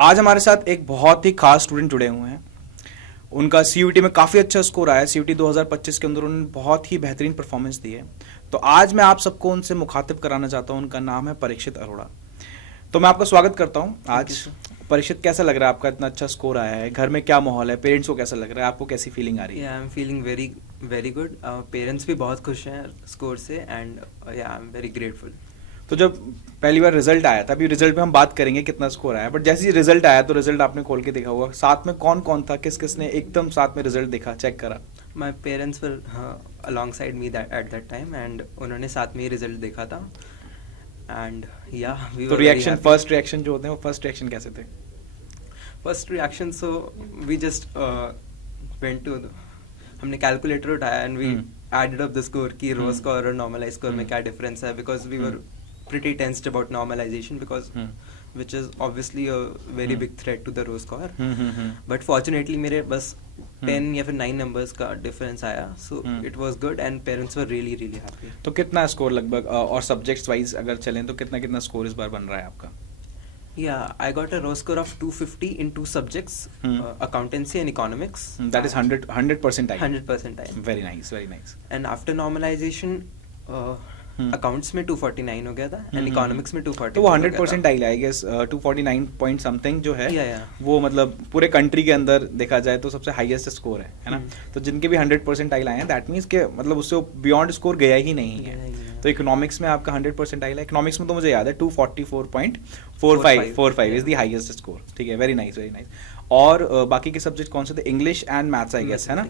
आज हमारे साथ एक बहुत ही खास स्टूडेंट जुड़े हुए हैं। उनका सीयूटी में काफ़ी अच्छा स्कोर आया। सीयूटी 2025 के अंदर उन्होंने बहुत ही बेहतरीन परफॉर्मेंस दी है। तो आज मैं आप सबको उनसे मुखातिब कराना चाहता हूँ। उनका नाम है परीक्षित अरोड़ा। तो मैं आपका स्वागत करता हूँ आज। परीक्षित, कैसा लग रहा है आपका इतना अच्छा स्कोर आया है? घर में क्या माहौल है? पेरेंट्स को कैसा लग रहा है? आपको कैसी फीलिंग आ रही है? I am feeling very very good. Parents भी बहुत खुश हैं स्कोर से and I am very grateful. तो जब पहली बार रिजल्ट आया था, अभी रिजल्ट में हम बात करेंगे कितना स्कोर आया, बट जैसे ही रिजल्ट आया तो रिजल्ट आपने खोल के देखा होगा, साथ में कौन कौन था? किस किस ने एकदम साथ में रिजल्ट देखा, चेक करा? My parents were along side me at that time and उन्होंने साथ में ही रिजल्ट देखा था एंड या वी तो रिएक्शन, फर्स्ट रिएक्शन जो होते हैं वो फर्स्ट रिएक्शन कैसे थे? First reaction so we just went to, हमने कैलकुलेटर उठाया and we added up the score की रो स्कोर और नॉर्मलाइज स्कोर में क्या डिफरेंस है, because we were pretty tensed about normalization because which is obviously a very big threat to the row score. But fortunately मेरे बस 10 या फिर 9 numbers का difference आया, so it was good and parents were really really happy. तो कितना score लगभग, और सब्जेक्ट्स वाइज अगर चलें तो कितना कितना स्कोर इस बार बन रहा है आपका? Yeah, I got a row score of 250 in 2 subjects, accountancy and economics. That is 100 percentile. 100 percentile. Very nice, very nice. And after normalization, accounts में 249 हो गया था एंड इकोनॉमिक्स में 240। तो वो 100% आई आई गेस 249 पॉइंट समथिंग जो है वो मतलब पूरे कंट्री के अंदर देखा जाए तो सबसे हाईएस्ट स्कोर है ना? तो जिनके भी 100% आए हैं दैट मीन्स के मतलब उससे बियॉन्ड स्कोर गया ही नहीं है। तो इकोनॉमिक्स में आपका 100% है। इकोनॉमिक्स में तो मुझे याद है 244.45 इज द हाईएस्ट स्कोर। ठीक है, वेरी नाइस वेरी नाइस। और बाकी के सब्जेक्ट कौन से थे? English and maths I guess, है ना?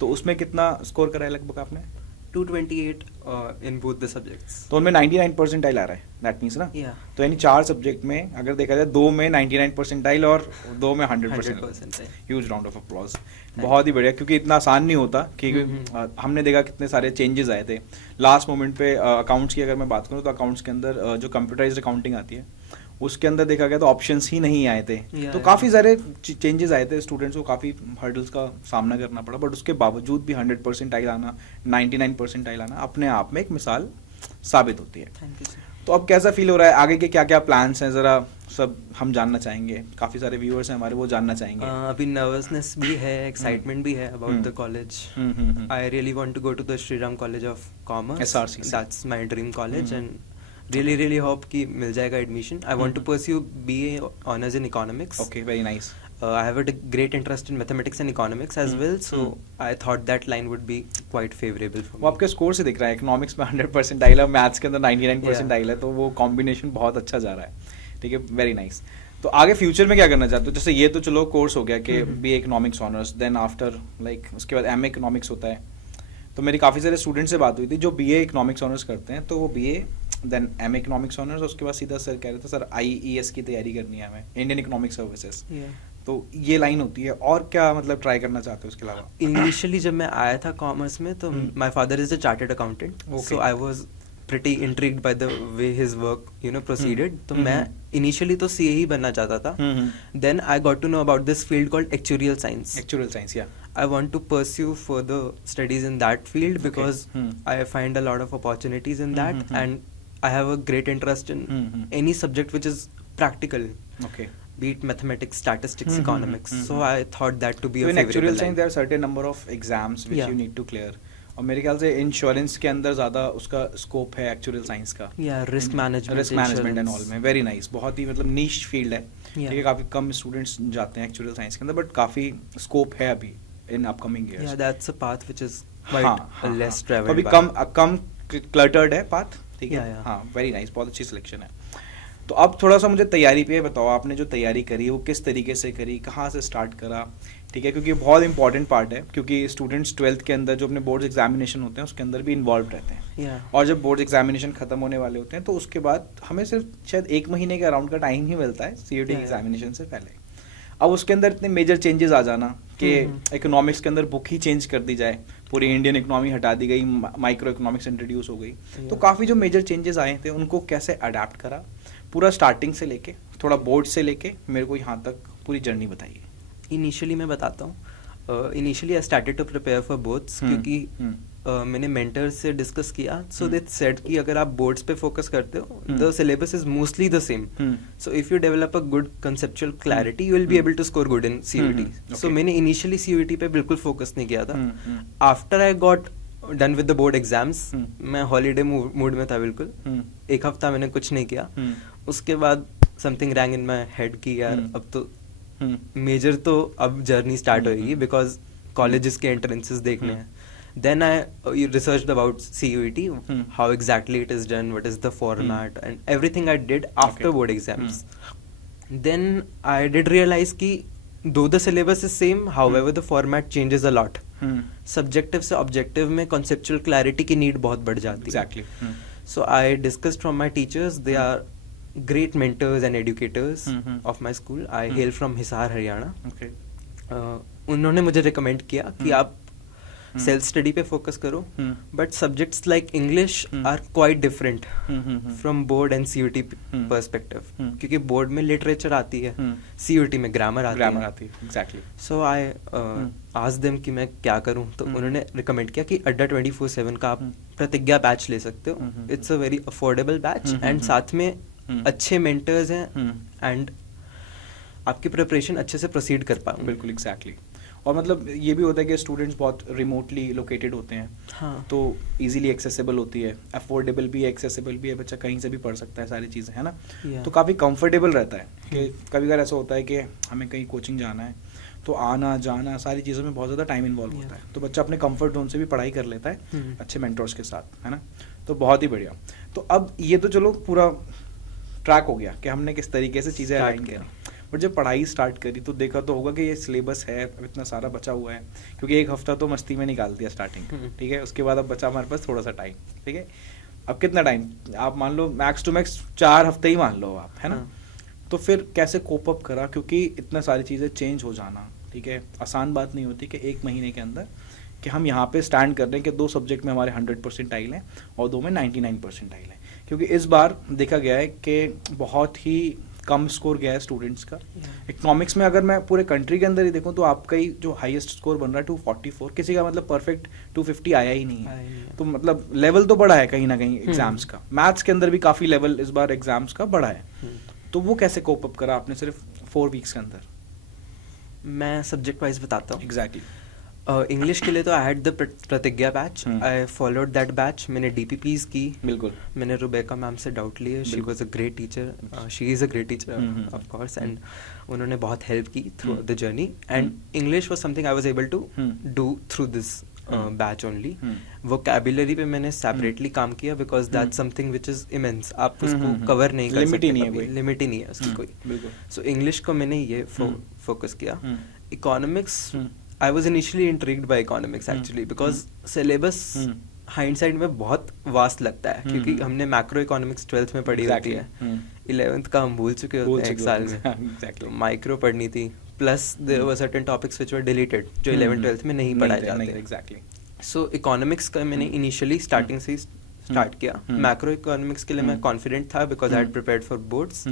तो उसमें कितना स्कोर करा है लगभग आपने? 228 in both the subjects. तो उनमें 99 परसेंटाइल आ रहा है, दैट मीन्स ना? तो यानी 4 सब्जेक्ट में अगर देखा जाए 2 में 99 परसेंटाइल और 2 में 100%। Huge round of applause. बहुत ही बढ़िया, क्योंकि इतना आसान नहीं होता। क्योंकि हमने देखा कितने सारे चेंजेस आए थे लास्ट मोमेंट पे। अकाउंट्स की अगर मैं बात करूँ तो अकाउंट्स के अंदर जो कंप्यूटराइज्ड अकाउंटिंग आती है उसके अंदर देखा गया तो ऑप्शंस ही नहीं आए थे। तो काफ़ी सारे चेंजेस आए थे, स्टूडेंट्स को काफ़ी हर्डल्स का सामना करना पड़ा, बट उसके बावजूद भी 100% आना, 99% आना अपने आप में एक मिसाल साबित होती है। तो अब कैसा फील हो रहा है? आगे के क्या क्या प्लान्स हैं, ज़रा सब हम जानना चाहेंगे। काफ़ी सारे व्यूअर्स हैं हमारे, वो जानना चाहेंगे। अभी नर्वसनेस भी है, एक्साइटमेंट भी है about the college. I really want to go to the Shri Ram college of commerce, that's my dream college and really hope कि मिल जाएगा admission. I want to pursue BA honors in economics. Okay, very nice. I have a great interest in mathematics and economics as well, so I thought that line would be quite favorable for me. वो आपके score से दिख रहा है, economics में 100% आइला, maths के अंदर 99% आइला, तो वो कॉम्बिनेशन बहुत अच्छा जा रहा है। ठीक है, वेरी नाइस। तो आगे फ्यूचर में क्या करना चाहते हो? जैसे ये तो चलो कोर्स हो गया कि BA economics honours, then after like उसके बाद MA इकोनॉमिक्स होता है। तो मेरी काफ़ी सारे स्टूडेंट से बात हुई थी जो BA इकोनॉमिक्स ऑनर्स करते हैं, तो वो BA देन MA इकोनॉमिक्स ऑनर्स, उसके बाद सीधा सर कह रहे थे सर IES की तैयारी करनी है हमें, इंडियन इकोनॉमिक सर्विसेज। तो ये लाइन होती है। और क्या मतलब ट्राई करना चाहते हो उसके अलावा? इनिशियली जब मैं आया था कॉमर्स में तो my father is a chartered accountant, so I was pretty intrigued by the way his work proceeded. तो मैं initially तो CA ही बनना चाहता था। Then I got to know about this field called actuarial science. Actuarial science, yeah. I want to pursue further studies in that field because I find a lot of opportunities in that and I have a great interest in any subject which is practical. Okay. Be it mathematics, statistics, economics. So I thought that to be so a in favorable actuarial line. science there are certain number of exams which you need to clear. और मेरे ख्याल से insurance के अंदर ज़्यादा उसका scope है actual science का। रिस्क मैनेजमेंट एंड ऑल में वेरी नाइस, बहुत ही मतलब नीश फील्ड है। ठीक है, काफ़ी कम स्टूडेंट्स जाते हैं एक्चुअल साइंस के अंदर, बट काफ़ी स्कोप है अभी in upcoming years. That's a path which is quite less travelled, अभी कम क्लटर्ड है पाथ। ठीक है, हाँ, वेरी नाइस, बहुत अच्छी सिलेक्शन है। तो अब थोड़ा सा मुझे तैयारी पे बताओ, आपने जो तैयारी करी वो किस तरीके से करी, कहाँ से स्टार्ट करा? ठीक है, क्योंकि बहुत इंपॉर्टेंट पार्ट है, क्योंकि स्टूडेंट्स 12th के अंदर जो अपने बोर्ड एग्जामिनेशन होते हैं उसके अंदर भी इन्वॉल्व रहते हैं। और जब बोर्ड एग्जामिनेशन खत्म होने वाले होते हैं तो उसके बाद हमें सिर्फ शायद 1 महीने के अराउंड का टाइम ही मिलता है CUT एग्जामिनेशन से पहले। अब उसके अंदर इतने मेजर चेंजेस आ जाना कि इकोनॉमिक्स के अंदर बुक ही चेंज कर दी जाए, पूरी इंडियन इकोनॉमी हटा दी गई, माइक्रो इकोनॉमिक्स इंट्रोड्यूस हो गई। तो काफ़ी जो मेजर चेंजेस आए थे उनको कैसे अडेप्ट करा, पूरा स्टार्टिंग से लेके थोड़ा बोर्ड से लेके मेरे को यहाँ तक पूरी जर्नी बताइए। इनिशियली मैं बताता हूँ। Initially I started to prepare for boths, क्योंकि मैंने मेंटर से डिस्कस किया, सो दे सेड कि अगर आप बोर्ड्स पे फोकस करते हो, the syllabus is mostly the same, so if you develop a good conceptual clarity you will be able to score good in CUET. So मैंने इनिशियली सीयूईटी पे बिल्कुल फोकस नहीं किया था. After I got done with the board exams, मैं holiday mood में था बिल्कुल. एक हफ्ता मैंने कुछ नहीं किया. उसके बाद something wrong in my head की यार अब तो मेजर तो अब जर्नी स्टार्ट होएगी, बिकॉज कॉलेजेस के एंट्रेंसेस देखने हैं. Then I researched about CUET, how exactly it is done, what is the format, and everything I did after board exams. Then I did realize कि though the syllabus is same, however the format changes a lot. Subjective से objective में conceptual clarity की need बहुत बढ़ जाती है. Exactly. So I discussed from my teachers. They are great mentors and educators of my school. I hail from Hisar, Haryana. Okay. उन्होंने मुझे recommend किया कि आप सेल्फ स्टडी पे फोकस करो, but subjects like English are quite different from board and CUET perspective, क्योंकि board में literature आती है, सीयूटी में ग्रामर आती है. Exactly. So I asked them कि मैं क्या करूं, तो उन्होंने रिकमेंड किया कि अड्डा 24/7 का आप प्रतिज्ञा बैच ले सकते हो. It's a very affordable batch and साथ में अच्छे मेंटर्स हैं एंड आपकी प्रिपरेशन अच्छे से प्रोसीड कर पाओ. बिल्कुल एग्जैक्टली. और मतलब ये भी होता है कि स्टूडेंट्स बहुत रिमोटली लोकेटेड होते हैं. हाँ. तो इजीली एक्सेसिबल होती है, अफोर्डेबल भी है, एक्सेसिबल भी है, बच्चा कहीं से भी पढ़ सकता है सारी चीज़ें, है ना. तो काफ़ी कंफर्टेबल रहता है कि कभी कभार ऐसा होता है कि हमें कहीं कोचिंग जाना है तो आना जाना सारी चीज़ों में बहुत ज़्यादा टाइम इन्वॉल्व होता है, तो बच्चा अपने कंफर्ट जोन से भी पढ़ाई कर लेता है अच्छे मेंटर्स के साथ, है ना. तो बहुत ही बढ़िया. तो अब ये तो चलो पूरा ट्रैक हो गया कि हमने किस तरीके से चीज़ें अलाइन किया, बट जब पढ़ाई स्टार्ट करी तो देखा तो होगा कि ये सिलेबस है, अब इतना सारा बचा हुआ है, क्योंकि एक हफ्ता तो मस्ती में निकाल दिया स्टार्टिंग, ठीक है. उसके बाद अब बचा हमारे पास थोड़ा सा टाइम, ठीक है. अब कितना टाइम आप मान लो, मैक्स टू मैक्स 4 हफ्ते ही मान लो आप, है ना. तो फिर कैसे कोप अप करा, क्योंकि इतना सारी चीज़ें चेंज हो जाना, ठीक है, आसान बात नहीं होती कि 1 महीने के अंदर कि हम यहाँ पे स्टैंड कर रहे हैं कि 2 सब्जेक्ट में हमारे 100% आइल हैं और 2 में 99% आइल हैं. क्योंकि इस बार देखा गया है कि बहुत ही कम स्कोर गया है स्टूडेंट्स का. इकोनॉमिक्स में अगर मैं पूरे कंट्री के अंदर ही देखूं तो आपका ही जो हाईएस्ट स्कोर बन रहा है 244, किसी का मतलब परफेक्ट 250 आया ही नहीं है. तो मतलब लेवल तो बढ़ा है कहीं ना कहीं एग्जाम्स का. मैथ्स के अंदर भी काफ़ी लेवल इस बार एग्जाम्स का बढ़ा है. तो वो कैसे कोप अप करा आपने सिर्फ 4 वीक्स के अंदर? मैं सब्जेक्ट वाइज बताता हूँ. एग्जैक्टली. इंग्लिश के लिए तो I had the Pratigya batch, I followed that batch. मैंने DPPs की. बिल्कुल. मैंने रुबेका मैम से डाउट लिए. She was a great teacher, she is a great teacher of course, and उन्होंने बहुत हेल्प की through the journey. And English was something I was able to do through this batch only. Vocabulary पे मैंने separately काम किया, because that's something which is immense. आप उसको cover नहीं कर सकते, लिमिट ही नहीं है उसकी कोई. सो इंग्लिश को मैंने ये फोकस किया. Economics, I was initially intrigued by economics actually, because syllabus hindsight में बहुत वास्ट लगता है, क्योंकि हमने मैक्रो इकोनॉमिक्स 12th में पढ़ी होती है. 11th का हम भूल चुके होते हैं एक साल में. तो माइक्रो पढ़नी थी, plus there were certain topics which were deleted जो 11th 12th में नहीं पढ़ाए जाते. एग्जैक्टली. सो इकोनॉमिक्स का मैंने इनिशियली स्टार्टिंग से स्टार्ट किया. मैक्रो इकोनॉमिक्स के लिए मैं कॉन्फिडेंट था because I had prepared for boards.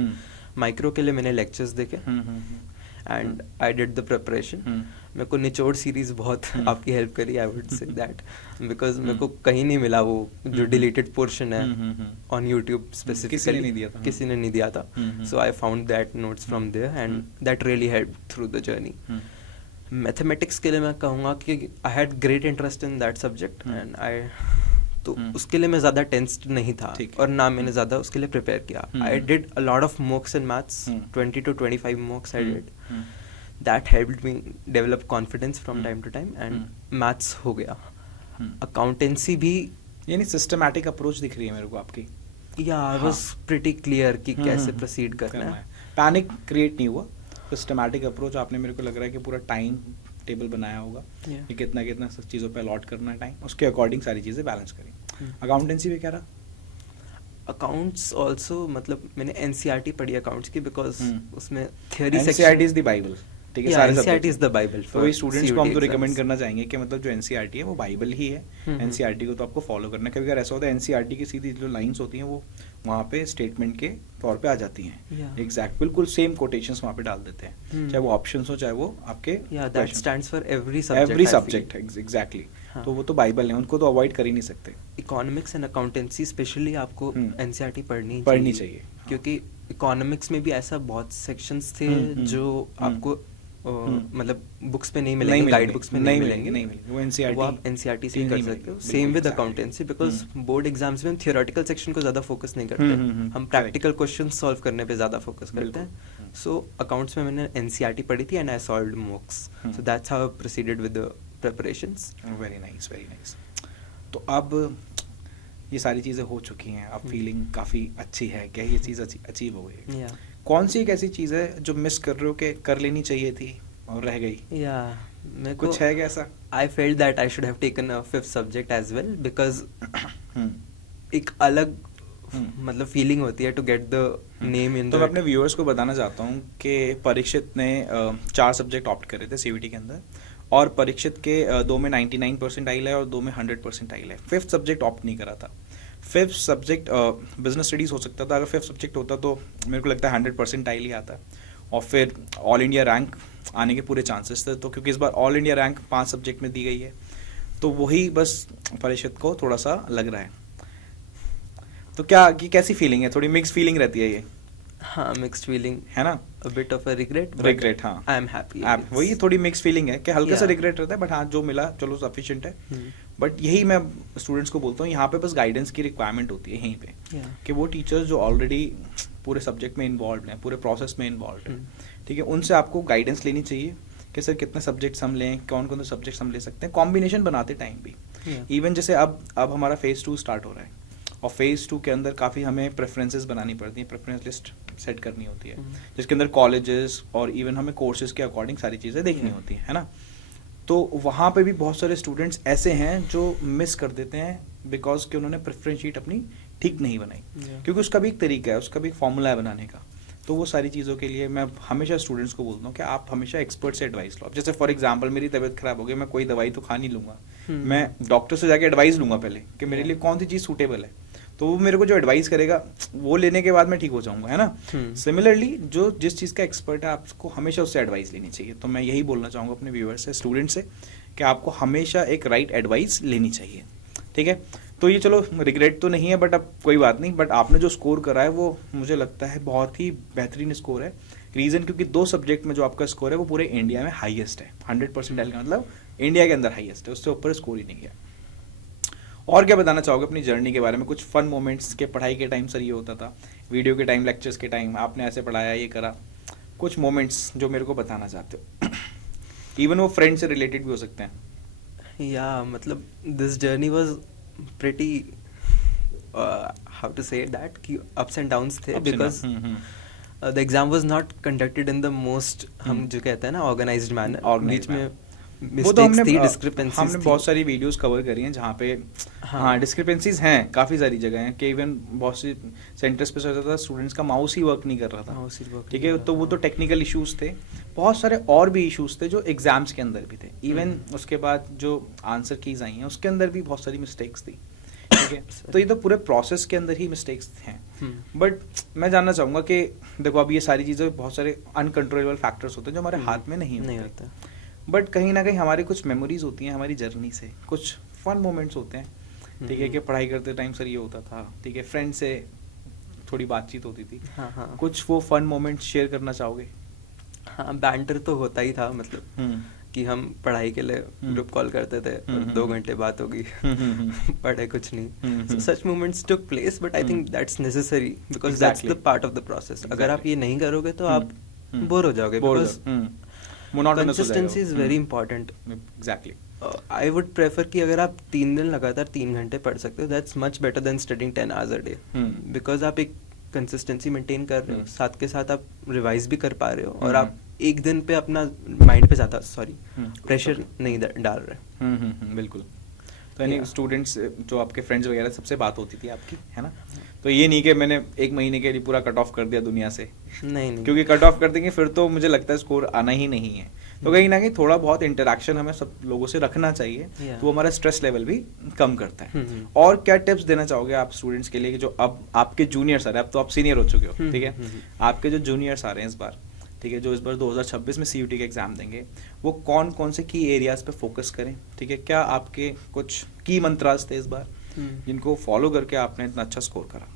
Micro के लिए मैंने लेक्चर्स देखे and I did the preparation. मेरे को निचोड़ सीरीज बहुत आपकी हेल्प करी, I would say that, because मेरे को कहीं नहीं मिला वो जो डिलीटेड पोर्शन है ऑन यूट्यूब स्पेसिफिकली, किसी ने नहीं दिया था. So I found that notes from there and that really help through the journey. Mathematics के लिए मैं कहूँगा कि I had great interest in that subject and I, तो उसके लिए मैं ज़्यादा टेंस्ड नहीं था और ना मैंने ज़्यादा उसके लिए प्रिपेयर किया. I did a lot of मॉक्स in maths, 20 to 25 मॉक्स I did. That helped me develop confidence from time to time and maths हो गया. Accountancy भी, यानी सिस्टमैटिक अप्रोच दिख रही है मेरे को आपकी. Yeah, I was pretty clear कि कैसे प्रोसीड करना है. पैनिक क्रिएट नहीं हुआ, सिस्टमैटिक अप्रोच आपने, मेरे को लग रहा है कि पूरा टाइम टेबल बनाया होगा कि कितना कितना सब चीज़ों पे अलॉट करना है टाइम, उसके अकॉर्डिंग सारी चीज़ें बैलेंस करी. अकाउंटेंसी भी कह रहा, अकाउंट्स ऑल्सो, मतलब मैंने NCERT पढ़ी अकाउंट्स की, बिकॉज उसमें theory NCERT is the Bible, ठीक है, Yeah, सारे NCERT subject. is the Bible तो for वही स्टूडेंट्स को हम CUT तो exams. रिकमेंड करना चाहेंगे कि मतलब जो एनसीईआरटी है वो बाइबल ही है। एनसीईआरटी को तो आपको फॉलो करना है। कभी अगर ऐसा होता है एनसीईआरटी की सीधी जो लाइंस होती हैं वो वहाँ पे स्टेटमेंट के तौर पे आ जाती हैं, Yeah. एग्जैक्ट बिल्कुल सेम कोटेशंस वहाँ पे डाल देते हैं, चाहे वो ऑप्शंस हो चाहे वो आपके Yeah, that stands for every subject. Every I feel. Subject exactly. हाँ. तो वो तो बाइबल है, उनको तो अवॉइड कर ही नहीं सकते। इकोनॉमिक्स एंड अकाउंटेंसी स्पेशली आपको एनसीईआरटी पढ़नी चाहिए, हाँ। क्योंकि इकोनॉमिक्स में भी ऐसा बहुत सेक्शंस थे जो आपको मतलब बुक्स पे नहीं मिलेंगे, गाइड बुक्स में नहीं मिलेंगे, वो एनसीईआरटी, वो आप एनसीईआरटी से ही नहीं कर मिलेंगे, सकते हो। बिल्कुल, same with exactly. Accountancy, because board exams में हम थियोरेटिकल सेक्शन को ज्यादा फोकस नहीं करते, हम प्रैक्टिकल क्वेश्चन सॉल्व करने पे ज्यादा फोकस करते हैं। सो अकाउंट्स में मैंने एनसीईआरटी पढ़ी थी and I solved mocks, so that's how I proceeded with the preparations. Very nice, very nice. तो अब ये सारी चीज़ें हो चुकी हैं, अब फीलिंग काफ़ी अच्छी है, क्या ये चीज़ अचीव हो गई? या कौन सी एक ऐसी चीज़ है जो मिस कर रहे हो कि कर लेनी चाहिए थी और रह गई? या मेरे को कुछ है क्या ऐसा? I felt that I should have taken a fifth subject as well, because hmm, एक अलग मतलब फीलिंग होती है to get the name in तो मैं अपने व्यूअर्स को बताना चाहता हूँ कि परीक्षित ने 4 सब्जेक्ट ऑप्ट करे थे सीवीटी के अंदर, और परीक्षित के 2 में 99% आई है और 2 में 100% आई है। 5th सब्जेक्ट ऑप्ट नहीं करा था। 5th सब्जेक्ट बिजनेस स्टडीज़ हो सकता था, अगर 5th सब्जेक्ट होता तो मेरे को लगता है 100% आई ही आता, और फिर ऑल इंडिया रैंक आने के पूरे चांसेस थे। तो क्योंकि इस बार ऑल इंडिया रैंक 5 सब्जेक्ट में दी गई है, तो वही बस परीक्षित को थोड़ा सा लग रहा है। तो क्या कि कैसी फीलिंग है? थोड़ी मिक्स फीलिंग रहती है ये, हाँ, मिक्स्ड फीलिंग, है ना? a bit of a regret, but regret, हाँ, I am happy. आप वही थोड़ी मिक्स फीलिंग है कि हल्का सा Yeah. रिग्रेट रहता है, बट हाँ जो मिला चलो सफिशिएंट है। हम्म, बट यही मैं स्टूडेंट्स को बोलता हूँ, यहाँ पे बस गाइडेंस की रिक्वायरमेंट होती है यहीं पे, yeah. कि वो टीचर्स जो ऑलरेडी पूरे सब्जेक्ट में इन्वॉल्व हैं, पूरे प्रोसेस में इन्वॉल्व हैं, हम्म, ठीक है, उनसे आपको गाइडेंस लेनी चाहिए कि सर कितने सब्जेक्ट्स हम लें, कौन कौन से सब्जेक्ट्स हम ले सकते हैं, कॉम्बिनेशन बनाते टाइम भी। Yeah. इवन जैसे अब हमारा फेज़ 2 स्टार्ट हो रहा है, और फेज़ 2 के अंदर काफ़ी हमें प्रेफरेंसेस बनानी पड़ती हैं, प्रेफरेंस लिस्ट सेट करनी होती है, जिसके अंदर कॉलेजेस और इवन हमें कोर्सेज के अकॉर्डिंग सारी चीज़ें देखनी होती हैं, है ना? तो वहाँ पे भी बहुत सारे स्टूडेंट्स ऐसे हैं जो मिस कर देते हैं बिकॉज कि उन्होंने प्रेफरेंस शीट अपनी ठीक नहीं बनाई, Yeah. क्योंकि उसका भी एक तरीका है, उसका भी एक फॉर्मूला है बनाने का। तो वो सारी चीज़ों के लिए मैं हमेशा स्टूडेंट्स को बोलता हूँ कि आप हमेशा एक्सपर्ट से एडवाइस लो। अब जैसे फॉर एग्जांपल मेरी तबीयत खराब हो गई, मैं कोई दवाई तो खा नहीं लूँगा, मैं डॉक्टर से जाके एडवाइस लूँगा पहले कि मेरे लिए कौन सी चीज़ सूटेबल है, तो वो मेरे को जो एडवाइस करेगा वो लेने के बाद मैं ठीक हो जाऊँगा, है ना? सिमिलरली जो जिस चीज़ का एक्सपर्ट है आपको हमेशा उससे एडवाइस लेनी चाहिए। तो मैं यही बोलना चाहूँगा अपने व्यूअर्स से, स्टूडेंट से, कि आपको हमेशा एक राइट एडवाइस लेनी चाहिए, ठीक है? तो ये चलो रिग्रेट तो नहीं है, बट अब कोई बात नहीं, बट आपने जो स्कोर करा है वो मुझे लगता है बहुत ही बेहतरीन स्कोर है। रीज़न क्योंकि 2 सब्जेक्ट में जो आपका स्कोर है वो पूरे इंडिया में हाईएस्ट है, 100% का मतलब इंडिया के अंदर हाईएस्ट है, उससे ऊपर स्कोर ही नहीं है। और क्या बताना चाहोगे अपनी जर्नी के बारे में? कुछ फन मोमेंट्स के पढ़ाई के टाइम सर ये होता था, वीडियो के टाइम, लेक्चर्स के टाइम आपने ऐसे पढ़ाया, ये करा, कुछ मोमेंट्स जो मेरे को बताना चाहते हो? इवन वो फ्रेंड से रिलेटेड भी हो सकते हैं। या मतलब this journey was pretty how to say that कि अप्स एंड डाउन्स थे, because the exam was not conducted in the most, हम जो कहते हैं ना, ऑर्गेनाइज्ड मैनर। बीच में वो तो हमने डिस्क्रिपेंसीज हमने बहुत सारी वीडियोस कवर करी हैं जहाँ पे हाँ डिस्क्रिपेंसीज हैं, काफ़ी सारी जगह हैं कि इवन बहुत सी सेंटर्स पे सोचा था स्टूडेंट्स का माउस ही वर्क नहीं कर रहा था, ठीक है? तो वो तो टेक्निकल इश्यूज थे, बहुत सारे और भी इश्यूज थे जो एग्जाम्स के अंदर भी थे, इवन उसके बाद जो आंसर कीज आई हैं उसके अंदर भी बहुत सारी मिस्टेक्स थी, ठीक है? तो ये तो पूरे प्रोसेस के अंदर ही मिस्टेक्स हैं। बट मैं जानना चाहूँगा कि देखो अब ये सारी चीज़ें बहुत सारे अनकंट्रोलेबल फैक्टर्स होते हैं जो हमारे हाथ में नहीं होते, बट कहीं ना कहीं हमारी कुछ मेमोरीज होती हैं हमारी जर्नी से, कुछ फन मोमेंट्स होते हैं, ठीक है? कि पढ़ाई करते टाइम सर ये होता था, ठीक है? फ्रेंड से थोड़ी बातचीत होती थी, कुछ वो फन मोमेंट्स शेयर करना चाहोगे? हाँ, बैंटर तो होता ही था, मतलब कि हम पढ़ाई के लिए ग्रुप कॉल करते थे और 2 घंटे बात होगी, पढ़े कुछ नहीं। Such moments took place, but I think that's necessary because that's the part of the process. अगर आप ये नहीं करोगे तो आप बोर हो जाओगे, because consistency is very important. Exactly, I would prefer कि अगर आप 3 दिन लगातार 3 घंटे पढ़ सकते हो, that's much better than studying 10 hours a day, because आप एक कंसिस्टेंसी मेंटेन कर रहे हो, साथ के साथ आप रिवाइज भी कर पा रहे हो, और आप एक दिन पे अपना माइंड पे ज्यादा प्रेशर नहीं डाल रहे। बिल्कुल। तो यानी Yeah. स्टूडेंट्स जो आपके फ्रेंड्स वगैरह सबसे बात होती थी आपकी, है ना? तो ये नहीं कि मैंने 1 महीने के लिए पूरा कट ऑफ कर दिया दुनिया से, नहीं क्योंकि कट ऑफ कर देंगे फिर तो मुझे लगता है स्कोर आना ही नहीं है। तो कहीं ना कहीं थोड़ा बहुत इंटरेक्शन हमें सब लोगों से रखना चाहिए, Yeah. तो वो हमारा स्ट्रेस लेवल भी कम करता है। हम्म। और क्या टिप्स देना चाहोगे आप स्टूडेंट्स के लिए कि जो अब आपके जूनियर्स आ रहे हैं, अब तो आप सीनियर हो चुके हो, ठीक है, आपके जो जूनियर्स आ रहे हैं इस बार, ठीक है, जो इस बार 2026 में सीयूटी का एग्जाम देंगे, वो कौन कौन से की एरियाज पे फोकस करें, ठीक है? क्या आपके कुछ की मंत्रास थे इस बार जिनको फॉलो करके आपने इतना अच्छा स्कोर करा?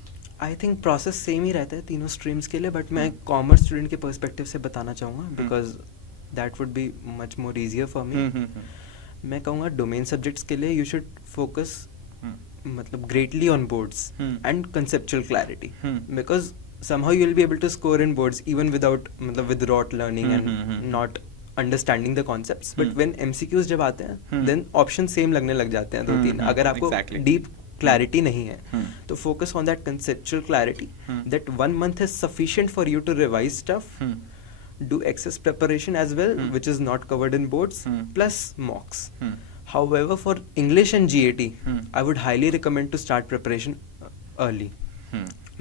आई थिंक प्रोसेस सेम ही रहता है तीनों स्ट्रीम्स के लिए, बट मैं कॉमर्स स्टूडेंट के पर्सपेक्टिव से बताना चाहूँगा because that would be much more easier for me. मैं कहूँगा डोमेन सब्जेक्ट्स के लिए यू शुड फोकस मतलब greatly on boards and conceptual clarity, because somehow you will be able to score in boards even without मतलब with rote learning and not understanding the concepts, but when MCQs जब आते हैं then options same लगने लग जाते हैं 2-3 अगर आपको deep clarity नहीं है तो focus on that conceptual clarity, that 1 month is sufficient for you to revise stuff, do excess preparation as well which is not covered in boards, plus mocks. However, for English and GAT I would highly recommend to start preparation early,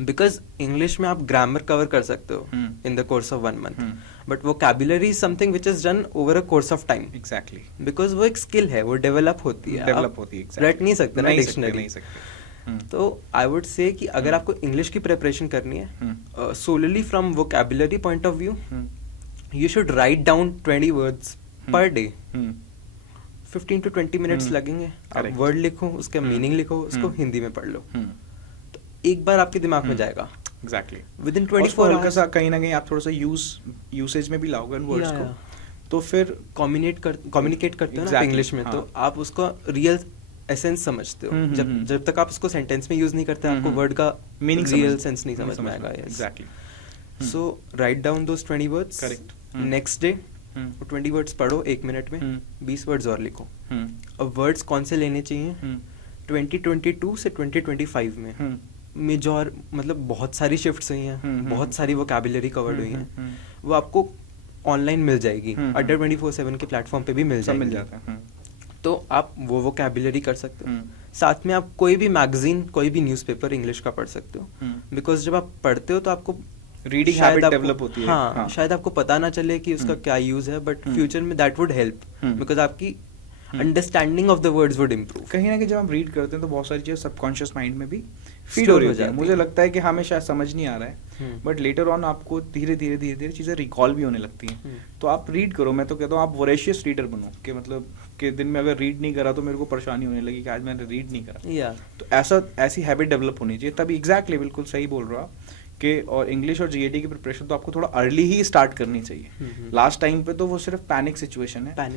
because English में आप grammar cover कर सकते हो in the course of 1 month, but vocabulary is something which is done over a course of time. Exactly, because वो एक skill है, वो develop होती है, exactly. रट नहीं सकते ना डिक्शनरी। नहीं सकते। तो आई वुड से कि अगर आपको इंग्लिश की प्रिपरेशन करनी है solely from vocabulary point of view, you should write down 20 words per day. 15 to 20 minutes लगेंगे, आप वर्ड लिखो, उसका मीनिंग लिखो, उसको हिंदी में पढ़ लो, एक बार आपके दिमाग में जाएगा। एग्जैक्टली, विद इन 24 आवर्स कहीं ना कहीं आप थोड़ा सा यूसेज में भी लाओगे उन वर्ड्स को, तो फिर कम्युनिकेट करते हो ना इंग्लिश में, तो आप उसका रियल एसेंस समझते हो। जब तक आप उसको सेंटेंस में यूज नहीं करते आपको वर्ड का मीनिंग रियल सेंस नहीं समझ में आएगा। Exactly, so write down those 20 words, correct, next day 20 words पढ़ो 1 मिनट में, 20 वर्ड्स और लिखो। अब वर्ड्स कौन से लेने चाहिए? 2022 से 2025 में मेजर मतलब बहुत सारी शिफ्ट्स हुई हैं, बहुत सारी वोकैबुलरी कवर्ड हुई हैं, वो आपको ऑनलाइन मिल जाएगी, अड्डा 24/7 के प्लेटफॉर्म पे भी मिल जाता है, तो आप वो वोकैबुलरी कर सकते हो। साथ में आप कोई भी मैगजीन, कोई भी न्यूज़पेपर इंग्लिश का पढ़ सकते हो, बिकॉज जब आप पढ़ते हो तो आपको रीडिंग हैबिट डेवलप होती है। हाँ, शायद आपको पता ना चले कि उसका क्या यूज है, बट फ्यूचर में दैट वुड हेल्प, बिकॉज आपकी understanding of the words would improve. कहीं ना कहीं जब हम रीड करते हैं तो बहुत सारी चीज़ें सबकॉन्शियस माइंड में भी फीड हो रही है। मुझे लगता है कि हमें शायद समझ नहीं आ रहा है, बट लेटर ऑन आपको धीरे धीरे चीज़ें रिकॉल भी होने लगती हैं। तो आप रीड करो, मैं तो कहता हूँ आप वोरेशियस रीडर बनो, कि मतलब कि दिन में अगर रीड नहीं करा तो मेरे को परेशानी होने लगी कि आज मैंने रीड नहीं करा। तो ऐसी हैबिट डेवलप होनी चाहिए, तभी एग्जैक्टली बिल्कुल सही बोल रहा कि और इंग्लिश और जीएटी की प्रिपरेशन तो आपको थोड़ा अर्ली ही स्टार्ट करनी चाहिए। लास्ट टाइम पे तो वो सिर्फ पैनिक सिचुएशन है,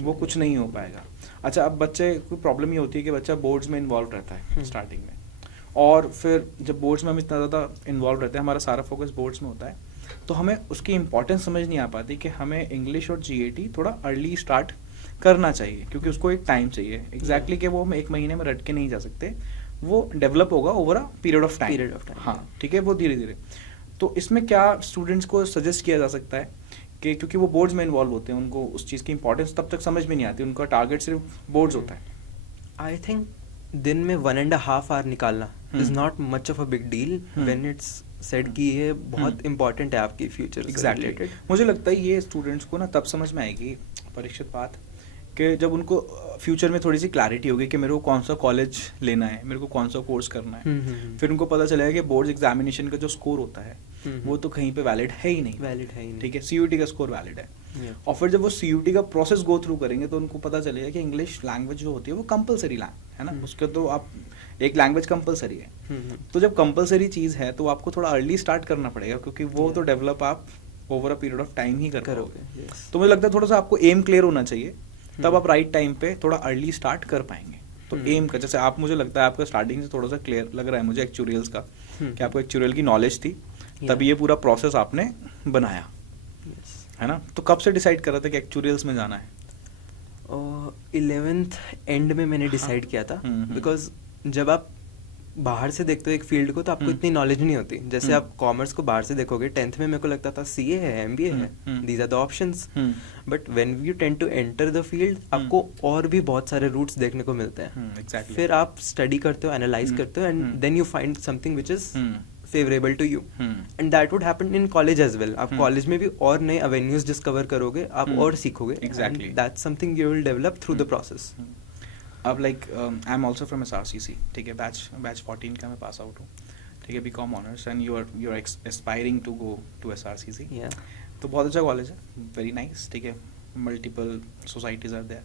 वो कुछ नहीं हो पाएगा। अच्छा, अब बच्चे कोई प्रॉब्लम ये होती है कि बच्चा बोर्ड्स में इन्वॉल्व रहता है स्टार्टिंग में, और फिर जब बोर्ड्स में हम इतना ज़्यादा इन्वॉल्व रहते हैं, हमारा सारा फोकस बोर्ड्स में होता है, तो हमें उसकी इंपॉर्टेंस समझ नहीं आ पाती कि हमें इंग्लिश और जीएटी थोड़ा अर्ली स्टार्ट करना चाहिए, क्योंकि उसको एक टाइम चाहिए एग्जैक्टली कि वो हम 1 महीने में रट के नहीं जा सकते, वो डेवलप होगा over a period of time. हाँ, ठीक है, वो धीरे धीरे। तो इसमें क्या स्टूडेंट्स को सजेस्ट किया जा सकता है कि क्योंकि वो बोर्ड्स में इन्वॉल्व होते हैं, उनको उस चीज़ की इंपॉर्टेंस तब तक समझ में नहीं आती, उनका टारगेट सिर्फ बोर्ड्स होता है। आई थिंक दिन में 1.5 आवर निकालना is not much of a big deal when it's said कि ये बहुत इंपॉर्टेंट है आपकी फ्यूचर से रिलेटेड। मुझे लगता है ये स्टूडेंट्स को ना तब समझ में आएगी परीक्षित बात, कि जब उनको फ्यूचर में थोड़ी सी क्लैरिटी होगी कि मेरे को कौन सा कॉलेज लेना है, मेरे को कौन सा कोर्स करना है। फिर उनको पता चलेगा कि बोर्ड्स एग्जामिनेशन का जो स्कोर होता है वो तो कहीं पे वैलिड है ही नहीं, ठीक है, सीयूटी का स्कोर वैलिड है। और फिर जब वो सीयूटी का प्रोसेस गो थ्रू करेंगे तो उनको पता चलेगा कि इंग्लिश लैंग्वेज जो होती है वो कंपलसरी है ना, उसके तो आप एक लैंग्वेज कंपलसरी है। तो जब कंपलसरी चीज़ है तो आपको थोड़ा अर्ली स्टार्ट करना पड़ेगा, क्योंकि वो तो डेवलप आप over a period of time ही करोगे। तो मुझे लगता है थोड़ा सा आपको एम क्लियर होना चाहिए, तब आप राइट टाइम पे थोड़ा अर्ली स्टार्ट कर पाएंगे। तो एम का, जैसे आप, मुझे लगता है आपका स्टार्टिंग से थोड़ा सा क्लियर लग रहा है मुझे एक्चुरियल्स का, कि आपको एक्चुरियल की नॉलेज थी, तभी ये पूरा प्रोसेस आपने बनाया, है ना? तो कब से डिसाइड कर रहा था कि एक्चुरियल्स में जाना है? 11th एंड में मैंने डिसाइड किया था, बिकॉज जब आप बाहर से देखते हो एक फील्ड को तो आपको इतनी नॉलेज नहीं होती. जैसे आप कॉमर्स को बाहर से देखोगे 10th में मेरे को लगता था सीए है, एमबीए है, these are the options. But when you tend to enter the field आपको और भी बहुत सारे रूट्स देखने को मिलते हैं. Exactly. फिर आप स्टडी करते हो, एनालाइज करते हो and then you find something which is favourable to you. And that would happen in college as well. आप कॉलेज में भी और नए एवेन्यूज डिस्कवर करोगे, आप और सीखोगे. Exactly. That's something you will develop through the process. अब like I am also from SRCC, ठीक है, बैच 14 का मैं पास आउट हूँ, ठीक है, BCom honours, and you are aspiring to go to SRCC. तो बहुत अच्छा कॉलेज है, वेरी नाइस, ठीक है, मल्टीपल सोसाइटीज़ आर देयर,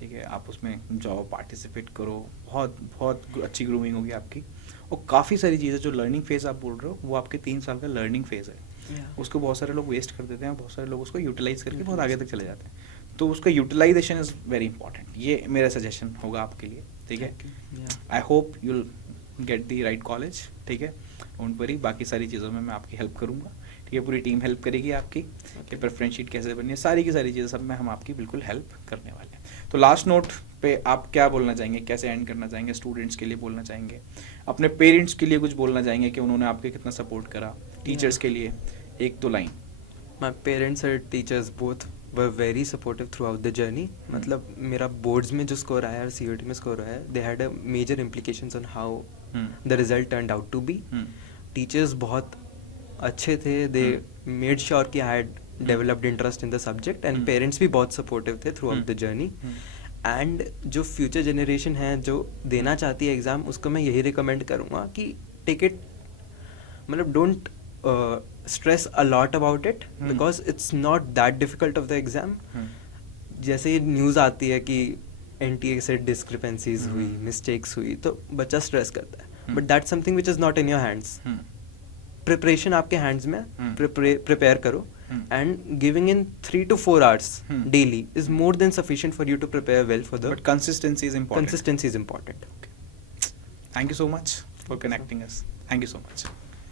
ठीक है, आप उसमें जाओ, पार्टिसिपेट करो, बहुत बहुत अच्छी ग्रूमिंग होगी आपकी. और काफ़ी सारी चीज़ें जो लर्निंग फेज़ आप बोल रहे हो वो आपके 3 साल का लर्निंग फेज़ है. उसको बहुत सारे लोग वेस्ट कर देते हैं, बहुत सारे लोग उसको यूटिलाइज करके बहुत आगे तक चले जाते हैं. तो उसका यूटिलाइजेशन इज़ वेरी इंपॉर्टेंट. ये मेरा सजेशन होगा आपके लिए, ठीक है. I hope you'll get the right college, ठीक है. डोंट वरी, बाकी सारी चीज़ों में मैं आपकी हेल्प करूँगा, ठीक है. पूरी टीम हेल्प करेगी आपकी कि प्रेफरेंस शीट कैसे बननी है, सारी की सारी चीज़ें सब में हम आपकी बिल्कुल हेल्प करने वाले हैं. तो लास्ट नोट पे आप क्या बोलना चाहेंगे, कैसे एंड करना चाहेंगे? स्टूडेंट्स के लिए बोलना चाहेंगे, अपने पेरेंट्स के लिए कुछ बोलना चाहेंगे कि उन्होंने आपके कितना सपोर्ट करा, टीचर्स के लिए 1-2 line? My parents and teachers both were very supportive throughout the journey. मतलब मेरा boards में जो score आया और CUET में score आया, they had a major implications on how the result turned out to be. Teachers बहुत अच्छे थे, they made sure कि I had developed interest in the subject, and parents भी बहुत supportive थे throughout the journey. And जो future generation है जो देना चाहती है एग्ज़ाम, उसको मैं यही recommend करूँगा कि take it, मतलब don't stress a lot about it because it's not that difficult of the exam. जैसे न्यूज़ आती है कि NTA से discrepancies हुई, mistakes हुई, तो बच्चा स्ट्रेस करता है. But that's something which is not in your hands. Preparation आपके hands में, prepare करो, and giving in 3 to 4 hours daily is more than sufficient for you to prepare well for the. But consistency is important. Consistency is important. Okay. Thank you so much for connecting us. Thank you so much.